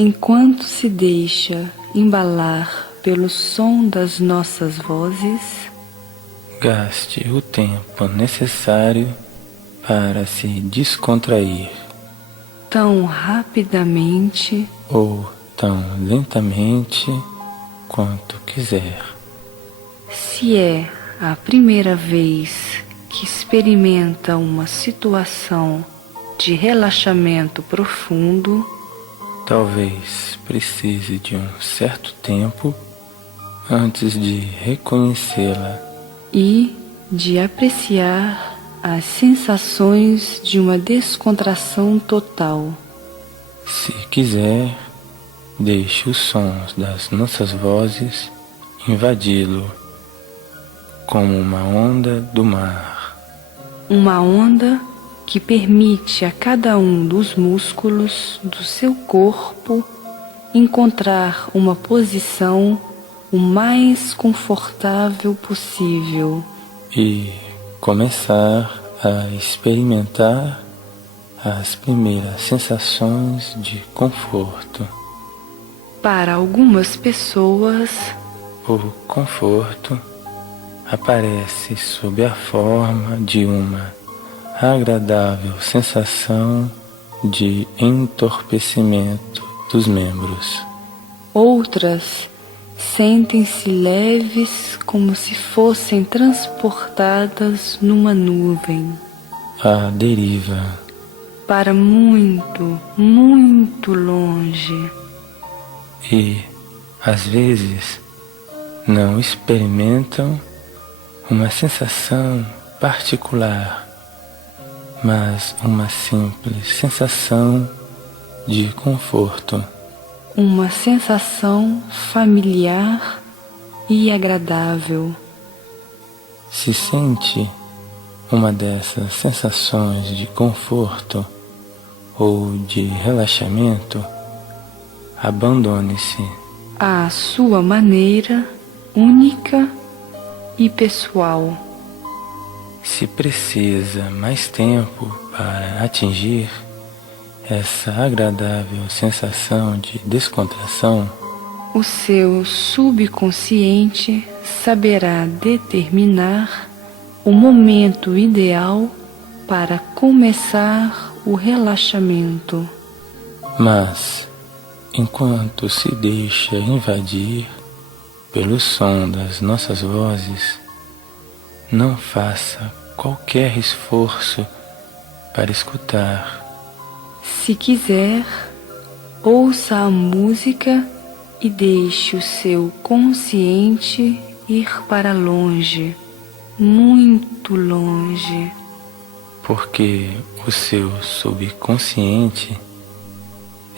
Enquanto se deixa embalar pelo som das nossas vozes, gaste o tempo necessário para se descontrair, tão rapidamente ou tão lentamente quanto quiser. se é a primeira vez que experimenta uma situação de relaxamento profundo, Talvez precise de um certo tempo antes de reconhecê-la e de apreciar as sensações de uma descontração total. Se quiser, deixe os sons das nossas vozes invadi-lo como uma onda do mar. Uma onda que permite a cada um dos músculos do seu corpo encontrar uma posição o mais confortável possível E começar a experimentar as primeiras sensações de conforto. Para algumas pessoas, O conforto aparece sob a forma de uma agradável sensação de entorpecimento dos membros. outras sentem-se leves como se fossem transportadas numa nuvem A deriva, para muito, muito longe. e, às vezes, não experimentam uma sensação particular, mas uma simples sensação de conforto. Uma sensação familiar e agradável. Se sente uma dessas sensações de conforto ou de relaxamento, abandone-se. À sua maneira única e pessoal. Se precisa mais tempo para atingir essa agradável sensação de descontração, O seu subconsciente saberá determinar o momento ideal para começar o relaxamento. mas enquanto se deixa invadir pelo som das nossas vozes, não faça qualquer esforço para escutar. Se quiser, ouça a música e deixe o seu consciente ir para longe, muito longe, Porque o seu subconsciente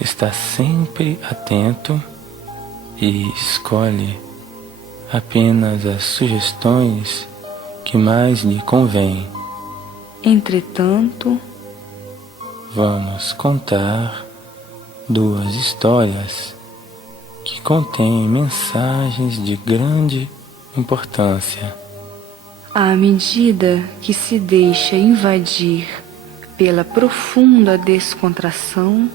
está sempre atento e escolhe apenas as sugestões que mais lhe convêm. Entretanto, Vamos contar 2 histórias que contêm mensagens de grande importância. à medida que se deixa invadir pela profunda descontração,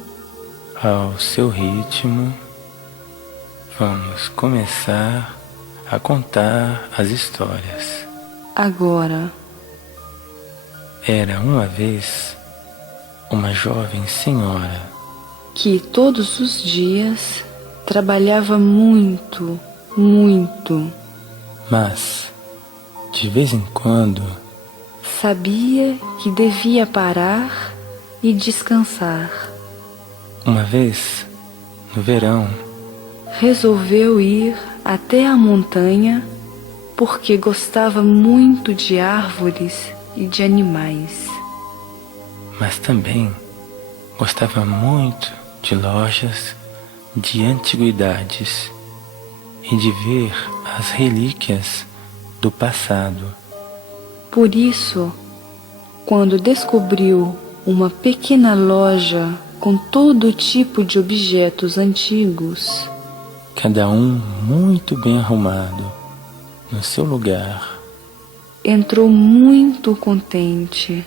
Ao seu ritmo, vamos começar a contar as histórias. agora, Era uma vez uma jovem senhora que todos os dias trabalhava muito, muito, mas, de vez em quando, sabia que devia parar e descansar. uma vez, no verão, Resolveu ir até a montanha porque gostava muito de árvores e de animais. mas também gostava muito de lojas de antiguidades e de ver as relíquias do passado. Por isso, quando descobriu uma pequena loja com todo tipo de objetos antigos, Cada um muito bem arrumado no seu lugar, entrou muito contente.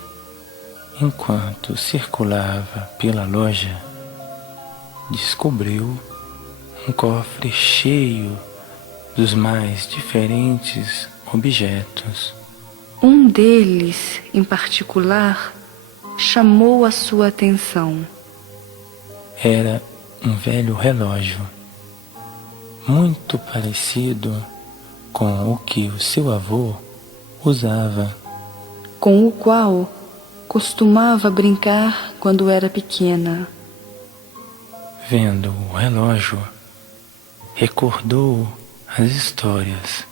enquanto circulava pela loja, descobriu um cofre cheio dos mais diferentes objetos. Um deles, em particular, chamou a sua atenção. Era um velho relógio, muito parecido com o que o seu avô usava, com o qual costumava brincar quando era pequena. Vendo o relógio, recordou as histórias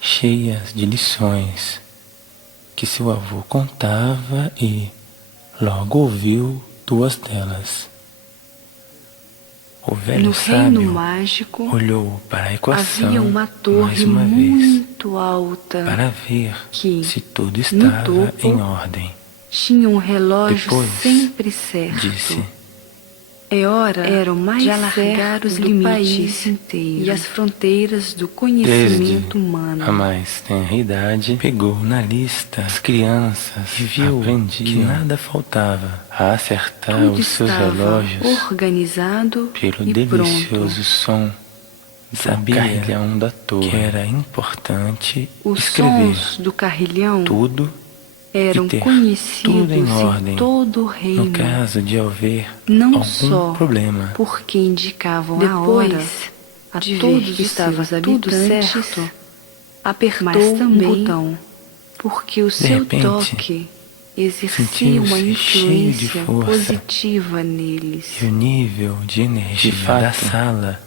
cheias de lições que seu avô contava e logo ouviu duas delas. O velho No sábio reino mágico olhou para a equação havia uma torre mais uma vez muito alta para ver que, se tudo no estava topo, em ordem. tinha um relógio Depois, sempre certo. disse: É hora Era o mais de alargar certo os do limites país inteiro. e as fronteiras do Desde conhecimento humano. a mais tenra idade, pegou na lista as crianças e viu que nada faltava a acertar Tudo os seus estava relógios organizado pelo e delicioso pronto. som do carrilhão da torre, que era importante Os escrever sons do carrilhão tudo eram e ter conhecidos tudo em ordem, em todo o reino, no caso de haver não algum só problema. porque indicavam a Depois hora a de todos ver os que estava seus tudo habitantes, certo, apertou mas também um botão, porque o seu repente, toque exercia sentiu-se uma cheio de influência força. positiva neles. E o nível de energia da sala,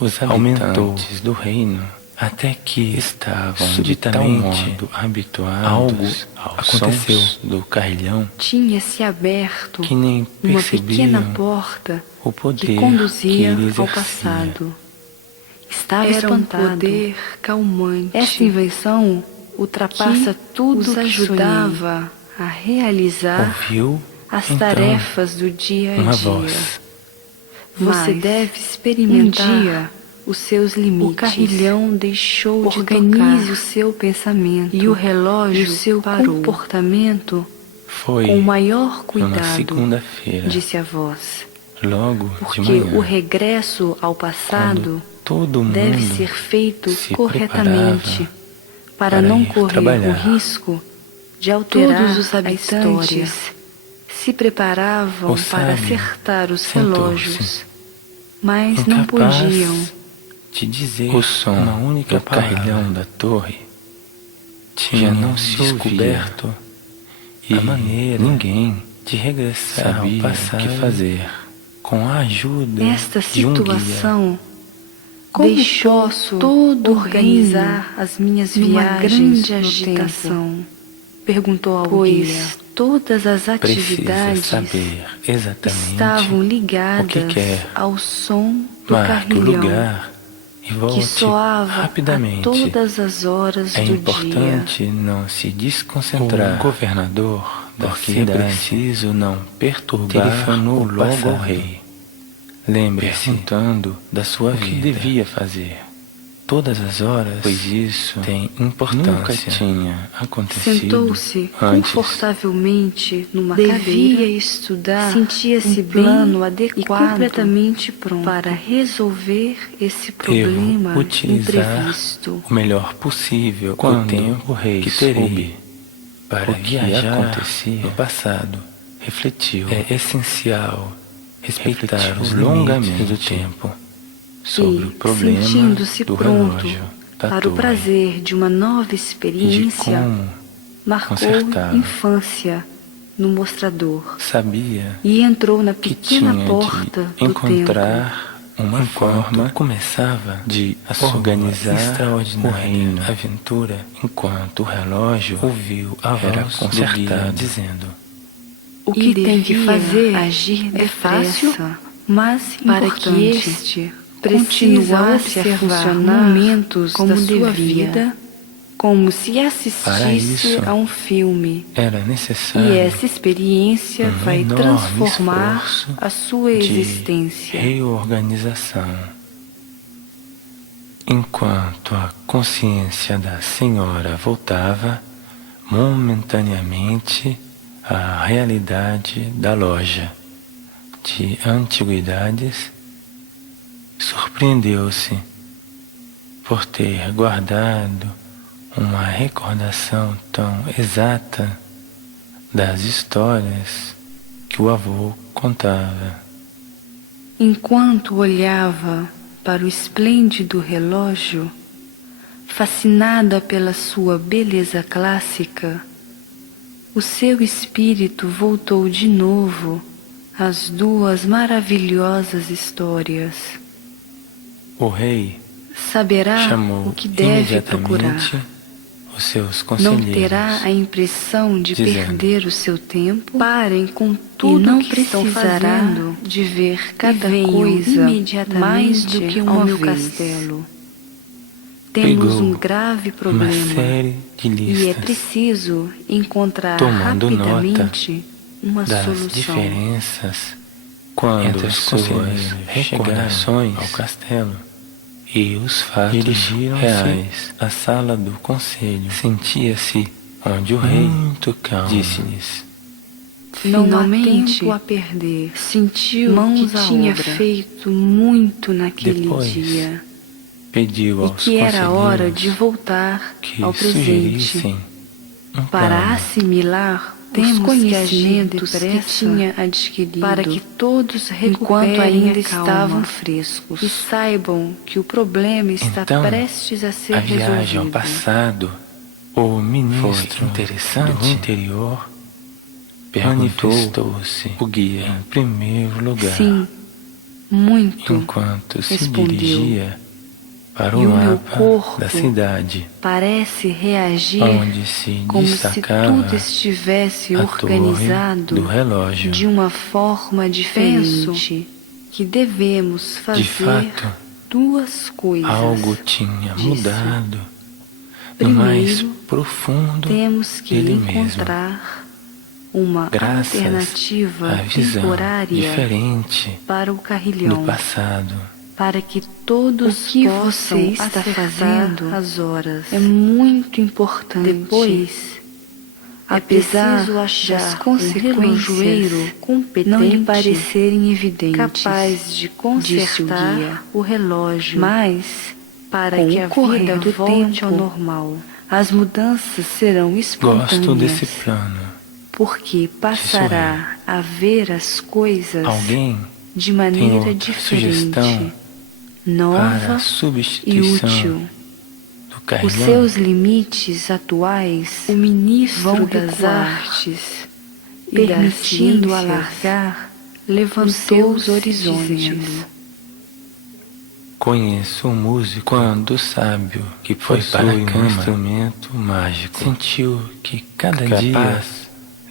os habitantes do reino, até que estavam subitamente habituados aos sons do carrilhão, Tinha se aberto que nem uma pequena percebiam porta o poder que conduzia ele ao exercia. passado. Estava Era um espantado. poder calmante. Esta invenção ultrapassa que tudo os que ajudava a realizar Ouviu as então tarefas do dia a uma dia. voz. Você Mas, deve experimentar um dia, os seus limites. o carrilhão deixou de Organize tocar o seu pensamento e o relógio e o seu parou. comportamento Foi com o maior numa cuidado, segunda-feira, disse a voz. logo de Porque manhã, o regresso ao passado quando todo mundo deve ser feito se corretamente preparava para não ir correr trabalhar. o risco de alterar Todos os a habitantes história. Se preparavam O para sábio acertar os sentou-se, relógios, mas não incapaz podiam. de dizer o som uma única do carrilhão da torre tinha não se descoberto e a maneira ninguém de regressar ao passado, o que fazer com a ajuda Esta de um guia. situação como Deixou posso todo o organizar as minhas numa viagens grande no agitação? tempo? Perguntou ao Pois guia. Todas as Precisa atividades saber exatamente estavam o que ligadas quer. ao som do Marque o carrilhão, lugar e volte que soava rapidamente. a todas as horas É do importante não se desconcentrar. O governador da cidade, é preciso não perturbar, telefonou logo ao rei, perguntando da sua vida, o que devia fazer todas as horas, pois isso tem importância. Nunca tinha acontecido Sentou-se antes. confortavelmente numa Devia cadeira, estudar, sentia-se um bem plano e adequado completamente pronto para resolver esse problema Devo utilizar imprevisto. o melhor possível quando o tempo rei que terei para o que acontecia no passado. Refletiu. É essencial respeitar os longamente do tempo sobre o problema sentindo-se do pronto relógio da para torre, o prazer de uma nova e de experiência, como marcou consertá-lo. infância no mostrador sabia e entrou na que pequena tinha porta de do templo. encontrar uma forma começava de organizar o reino, a aventura, enquanto o relógio ouviu a voz do guia dizendo: O que tem que fazer agir é fácil, depressa, mas para importante. que este Precisa continuasse a observar funcionar momentos como da sua devia. vida como se Para assistisse isso, a um filme. era necessário E essa experiência vai enorme transformar esforço a sua de existência. reorganização. Enquanto a consciência da senhora voltava momentaneamente à realidade da loja, de antiguidades, surpreendeu-se por ter guardado uma recordação tão exata das histórias que o avô contava. Enquanto olhava para o esplêndido relógio, fascinada pela sua beleza clássica, o seu espírito voltou de novo às duas maravilhosas histórias. O rei Saberá chamou o que deve procurar. imediatamente os seus Não conselheiros, terá a impressão de dizendo: perder o seu tempo. Parem com tudo, e não precisará de ver cada coisa mais do que uma vez. Castelo. Temos Pegou um grave problema uma série de listas, e é preciso encontrar tomando rapidamente uma das solução. diferenças quando Entre os as conselheiros recordações ao castelo e os fatos dirigiram-se reais à sala do conselho. Sentia-se onde o rei, muito calmo, disse-lhes: Não há tempo a perder. Sentiu mãos que à tinha obra. feito muito naquele Depois, dia pediu e aos que era hora conselheiros de voltar que ao presente. sugerissem um Para plano. assimilar Temos os que conhecimentos agir que depressa tinha adquirido, para que todos recuperem enquanto ainda a calma. estavam frescos, e saibam que o problema está Então, prestes a ser a viagem resolvido. ao passado, o ministro Foi interessante. do interior manifestou-se o guia em primeiro lugar, Sim, muito. enquanto se respondeu. dirigia para E o o meu mapa corpo da cidade, Parece reagir onde se como se destacava tudo estivesse a torre organizado do relógio. de uma forma diferente. Que devemos fazer De fato, duas coisas. algo tinha disse. mudado no Primeiro, mais profundo Temos que dele mesmo, encontrar uma graças alternativa à visão temporária diferente para o do carrilhão, passado. para que todos O que possam você está acertar fazendo as horas. É muito importante. Depois, apesar das consequências competente, não lhe parecerem evidentes, capaz de consertar o relógio, mas para que a vida volte ao normal, as mudanças serão espontâneas. Gosto desse plano. Porque passará a ver as coisas Alguém de tem maneira outra diferente, sugestão para a nova e substituição útil. do Os carrilhão? seus limites atuais, o ministro das artes, permitindo alargar, levantou os horizontes. Conheço um músico quando o sábio que foi para a cama, um instrumento mágico, sentiu que cada dia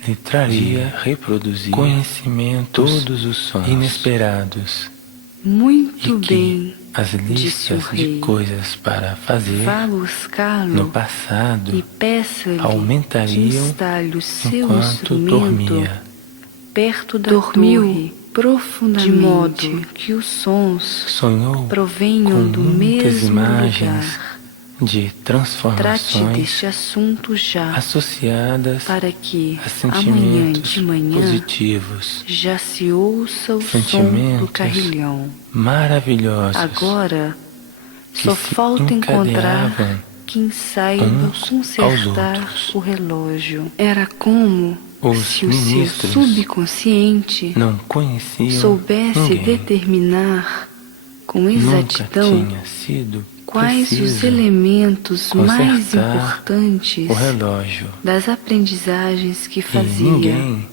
lhe traria reproduzir conhecimentos, todos os sons inesperados, Muito e que bem, as disse o listas de rei. coisas para fazer Vá buscá-lo no passado e peça-lhe que aumentariam instale o seu enquanto instrumento dormia. perto da torre, profundamente, de modo que os sons Sonhou provenham com do muitas mesmo imagens lugar. de Trate transformações deste assunto já, associadas para que a amanhã sentimentos de manhã positivos, já se ouça o som sentimentos do carrilhão. maravilhosos Agora, que só se falta encontrar encadeavam quem saiba uns aos consertar outros. o relógio. Era como Os se o seu ministros subconsciente não conheciam soubesse ninguém. determinar com Nunca exatidão tinha sido quais os preciso elementos mais consertar importantes o relógio, das aprendizagens que e fazia, ninguém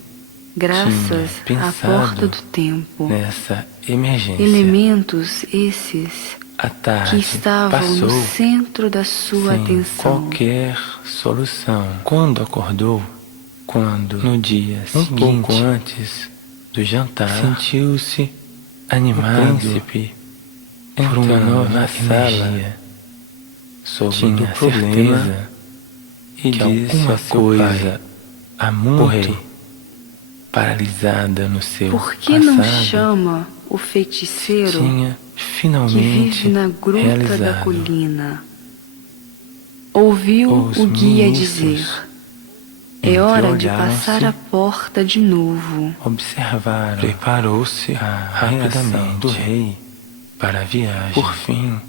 graças tinha à pensado porta do tempo. nessa emergência. Elementos esses A que tarde estavam passou no centro da sua sem atenção. qualquer solução. Quando acordou, no dia seguinte, pouco antes do jantar, sentiu-se animado. O príncipe, por uma nova sala, sobre o problema, e que disse alguma coisa há muito paralisada no seu Por que não chama o feiticeiro tinha que finalmente vive na gruta realizado. da colina? Ouviu Os o guia ministros dizer: É hora de passar a porta de novo. Observaram, preparou-se rapidamente do rei para a viagem. Por fim,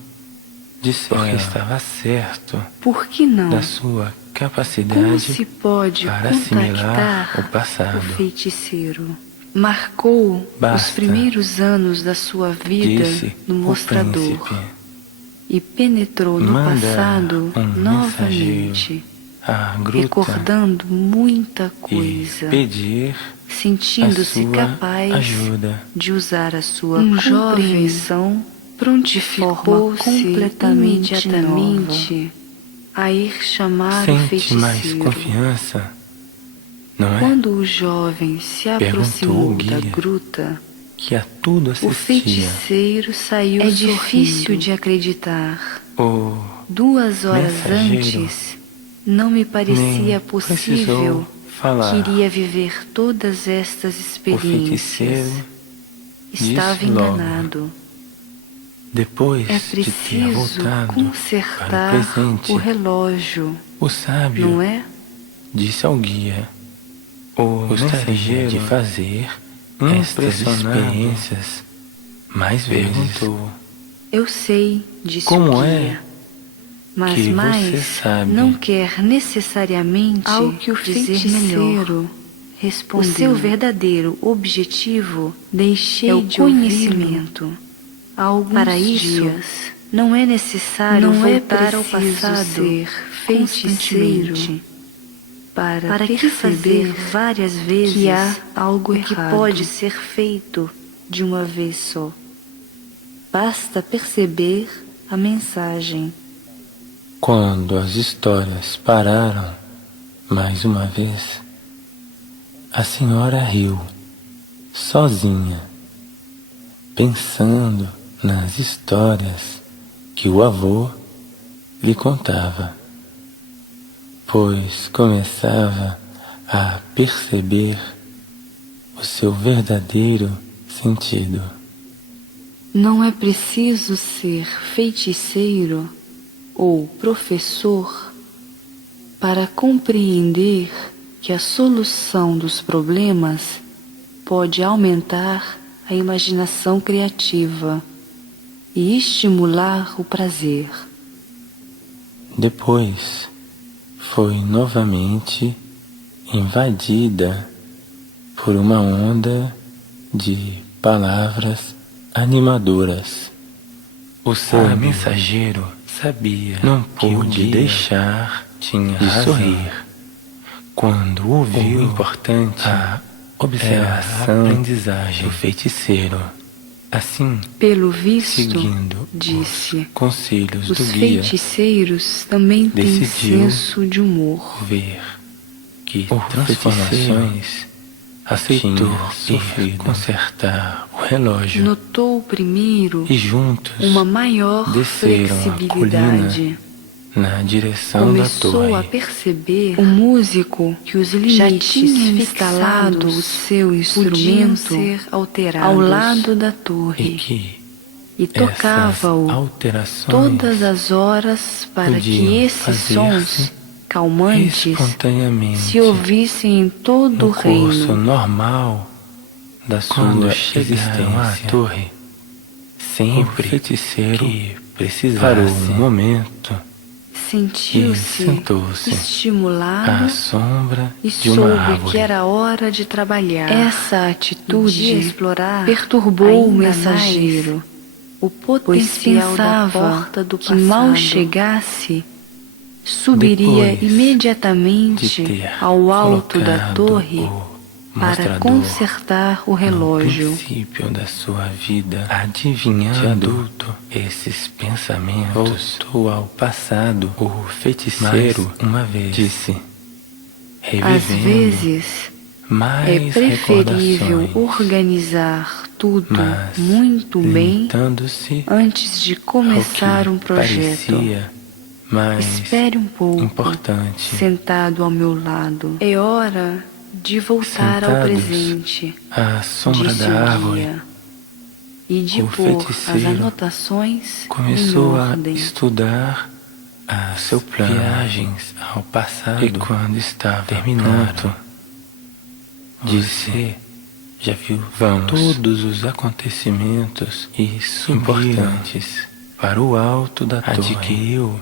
disseram que estava certo Por que não? da sua capacidade Como se pode para assimilar contactar o passado. o feiticeiro? Marcou Basta, os primeiros anos da sua vida disse no o mostrador príncipe, e penetrou no manda passado novamente, à gruta recordando muita e coisa, pedir a sentindo-se sua capaz ajuda. de usar a sua compreensão, prontificou-se completamente imediatamente a ir chamar o Sente mais feiticeiro. confiança, não é? Quando o jovem se Perguntou aproximou o guia, da gruta, que a tudo o assistia. feiticeiro saiu sorrindo. É difícil de acreditar. O 2 horas mensageiro antes, não me parecia nem possível precisou falar. que iria viver todas estas O experiências. feiticeiro Estava disse logo, enganado. depois É de ter preciso voltado consertar para o presente, o relógio, o sábio não é? disse ao guia: o mensageiro de fazer estas experiências mais vezes. Perguntou: Eu sei, disse como o guia. é Mas que mais você sabe não quer necessariamente ao que o feiticeiro respondeu. O seu verdadeiro objetivo Deixei é o de conhecimento. há alguns Para isso, dias. não é necessário Não é voltar ao preciso passado ser feiticeiro constantemente para que perceber fazer várias vezes que há algo o que errado. pode ser feito de uma vez só. Basta perceber a mensagem. Quando as histórias pararam, mais uma vez, a senhora riu, sozinha, pensando nas histórias que o avô lhe contava, pois começava a perceber o seu verdadeiro sentido. Não é preciso ser feiticeiro ou professor para compreender que a solução dos problemas pode aumentar a imaginação criativa e estimular o prazer. Depois foi novamente invadida por uma onda de palavras animadoras. O sábio mensageiro sabia, não pôde deixar de sorrir quando ouviu importante a observação, a aprendizagem do feiticeiro. Assim, pelo visto, seguindo disse, os conselhos os do guia, feiticeiros também têm decidiu senso de humor. ver que transformações aceitou ir consertar o relógio. Notou primeiro E juntos uma maior desceram a flexibilidade. colina na direção da Começou a torre. perceber o músico que os limites já tinha instalado o seu instrumento ser alterados ao lado da E torre que e tocava-o alterações todas as horas para que podiam esses fazer-se sons calmantes espontaneamente se ouvissem em todo no o curso reino. normal da sua existência à torre. Sempre o feiticeiro que parou um momento e Sentiu-se sentou-se estimulado à sombra e de uma soube árvore. que era hora de trabalhar. Essa atitude de explorar perturbou o ainda mensageiro, o pois potencial da pensava porta do que mal passado. chegasse, subiria Depois imediatamente de ter ao alto da colocado torre o para mostrador consertar o relógio. No princípio da sua vida, adivinhando adulto esses pensamentos, voltou ao passado. O feiticeiro, uma vez, disse, revivendo Às vezes, mais é preferível recordações, organizar tudo mas muito bem limitando-se antes de começar ao um que projeto. parecia mais Espere um pouco, importante. sentado ao meu lado. É hora de voltar ao Sentados presente, à sombra disse da o árvore, guia, e de o pôr as feiticeiro anotações começou em a ordem. estudar as viagens ao passado, e quando estava terminando, disse, já viu todos os acontecimentos importantes para o alto da torre. Adquiriu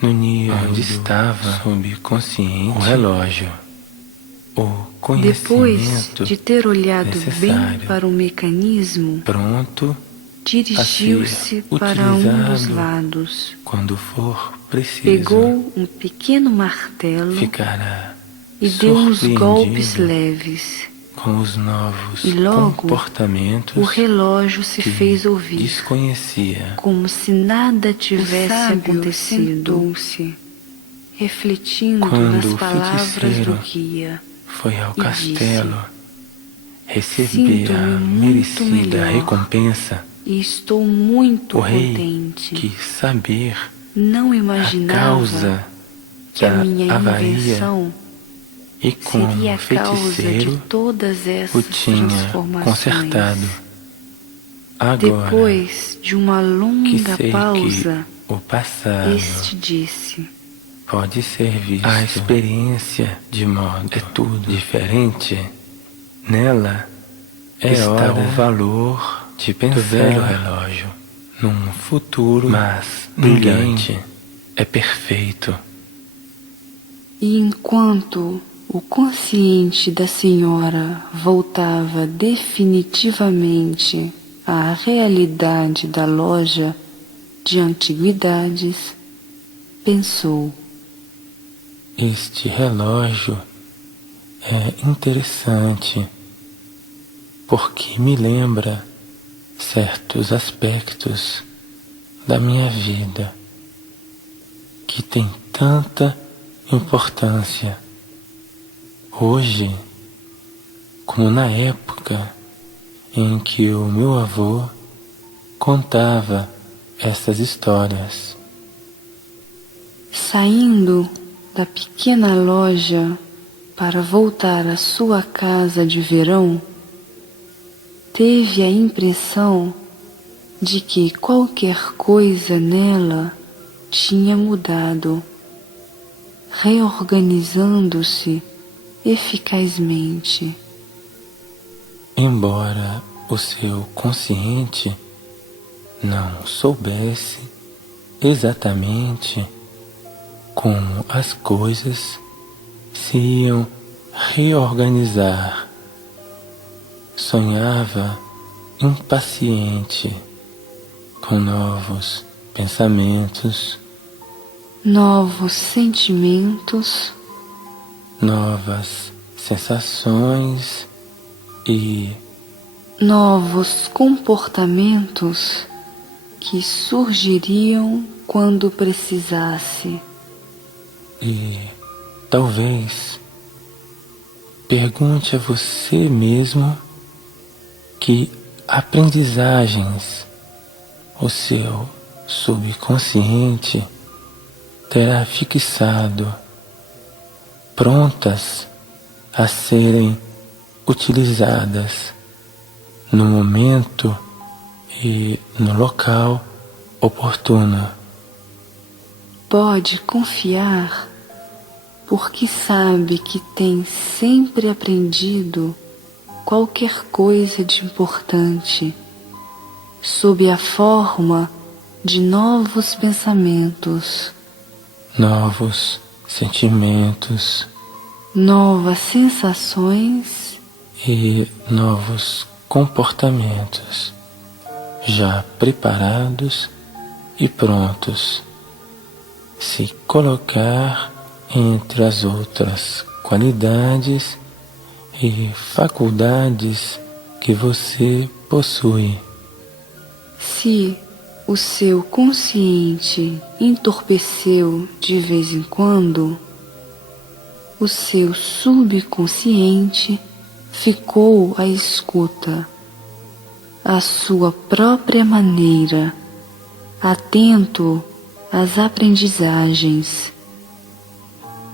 no nível onde estava subconsciente o relógio, o conhecimento. Depois de ter olhado bem para o mecanismo, pronto, dirigiu-se para um dos lados. Quando for preciso, pegou um pequeno martelo e deu uns golpes leves. Com os novos e logo comportamentos, o relógio se fez ouvir, desconhecia, como se nada tivesse acontecido, refletindo nas palavras do guia. Foi ao castelo receber a merecida recompensa. E estou muito contente. Que saber não imaginava a causa que a minha invenção e como seria a causa de todas essas transformações. Consertado. Agora, depois de uma longa pausa, o passado este disse: pode ser visto. A experiência de modo é tudo diferente. Nela está o valor de pensar do velho relógio num futuro mas brilhante é perfeito. E enquanto o consciente da senhora voltava definitivamente à realidade da loja de antiguidades, pensou: este relógio é interessante porque me lembra certos aspectos da minha vida que tem tanta importância hoje como na época em que o meu avô contava essas histórias. Saindo da pequena loja para voltar à sua casa de verão, teve a impressão de que qualquer coisa nela tinha mudado, reorganizando-se eficazmente. Embora o seu consciente não soubesse exatamente como as coisas se iam reorganizar, sonhava impaciente com novos pensamentos, novos sentimentos, novas sensações e novos comportamentos que surgiriam quando precisasse. E talvez pergunte a você mesmo que aprendizagens o seu subconsciente terá fixado, prontas a serem utilizadas no momento e no local oportuno. Pode confiar, porque sabe que tem sempre aprendido qualquer coisa de importante, sob a forma de novos pensamentos, novos sentimentos, novas sensações e novos comportamentos, já preparados e prontos, se colocar entre as outras qualidades e faculdades que você possui. Se o seu consciente entorpeceu de vez em quando, o seu subconsciente ficou à escuta, à sua própria maneira, atento às aprendizagens.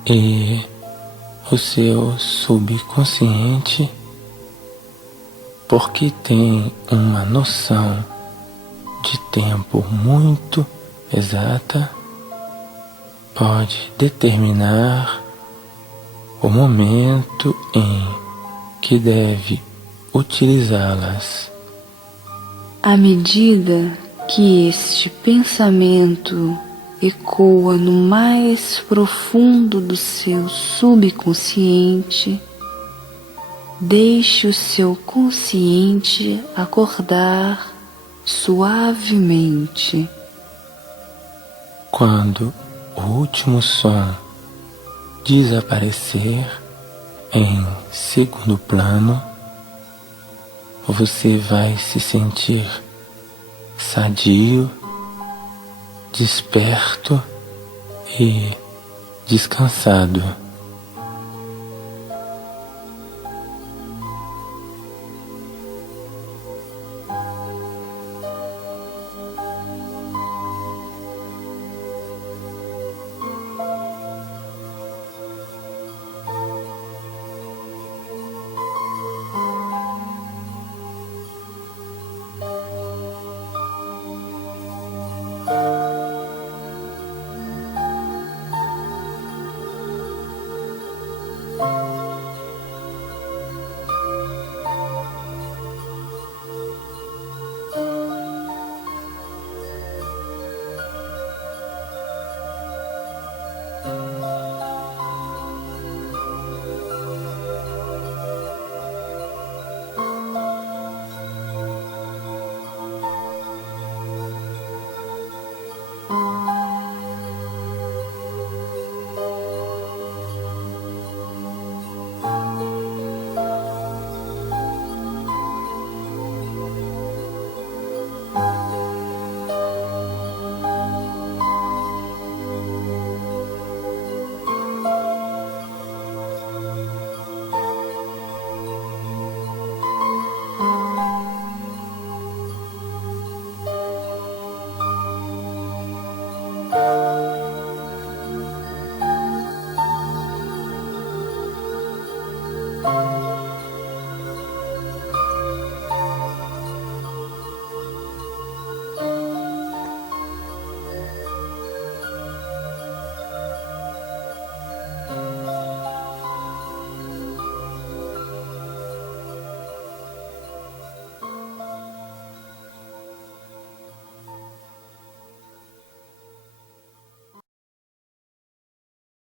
E o seu subconsciente, porque tem uma noção de tempo muito exata, pode determinar o momento em que deve utilizá-las. À medida que este pensamento ecoa no mais profundo do seu subconsciente, deixe o seu consciente acordar suavemente. Quando o último som desaparecer em segundo plano, você vai se sentir sadio, desperto e descansado.